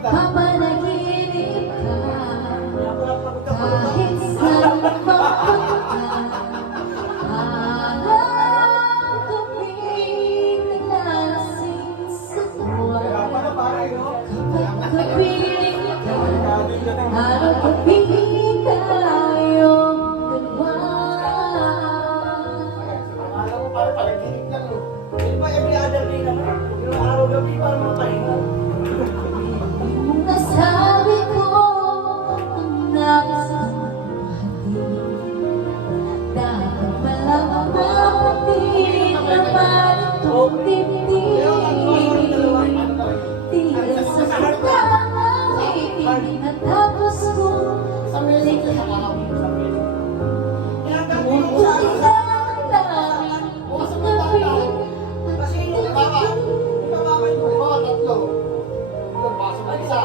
Papanaginip ka kahit saan mapunta. Alam ko pinalasing sa tuwa. Kapag kapiling ka, araw kapiling tayong dalawa. Alam mo, parang panaginip lang. Di ba every other day naman? Yung araw-gabi parang mapahinga. Nasabi ko ang nais kong mahalin. Dapat malaman di naman itong dibdib. Tira sa pagkakang itinatapos kong likha. Buti lang namin ang gawin Kasi yung babay mo, tatlo. Pasok na isa.